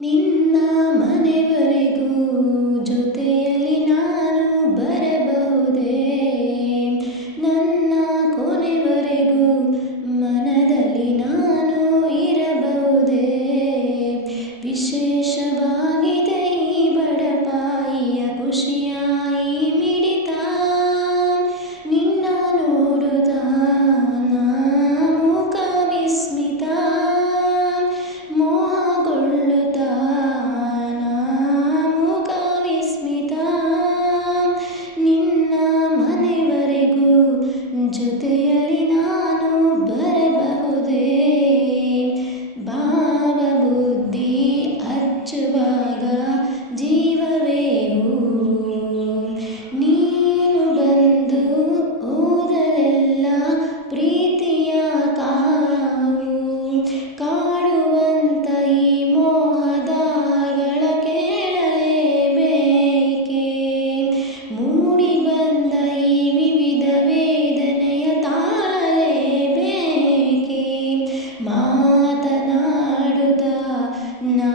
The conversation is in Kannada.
ನಿನ್ನ ಮನೆವರೆಗೂ ಜೊತೆಯಲ್ಲಿ ನಾನು ಬರಬಹುದೇ? ನನ್ನ ಕೊನೆವರೆಗೂ ಮನದಲ್ಲಿ ನಾನು ಇರಬಹುದೇ? ವಿಶೇಷವಾಗಿದೆ ಈ ಬಡಪಾಯಿಯ ಖುಷಿಯ ಈ ಮಿಡಿತ, ನಿನ್ನ ನೋಡುತ್ತ ನಾ ಮೂಕ ವಿಸ್ಮಿತ, ಮೋಹಗೊಳ್ಳುತ್ತ ನಾ ಮೂಕ ವಿಸ್ಮಿತ. ನಿನ್ನ ಮನೆವರೆಗೂ ಜೊತೆಯಲ್ಲಿ ನಾನು ಬರಬಹುದೇ? ಭಾವ ಬುದ್ಧಿ ಹಚ್ಚುವಾಗ ಜೀವವೇವು, ನೀನು ಬಂದು ಹೋದಲೆಲ್ಲ ಪ್ರೀತಿಯ ಕಾವು. ಕಾಡುವಂತ ಈ ಮೋಹದಾಹಗಳ ಕೇಳಲೇಬೇಕೆ? ಮೂಡಿ ಬಂದ ಈ ವಿವಿಧ ವೇದನೆಯ ತಾಳಲೇಬೇಕೆ? ಮಾತನಾಡುತ್ತ ನಾ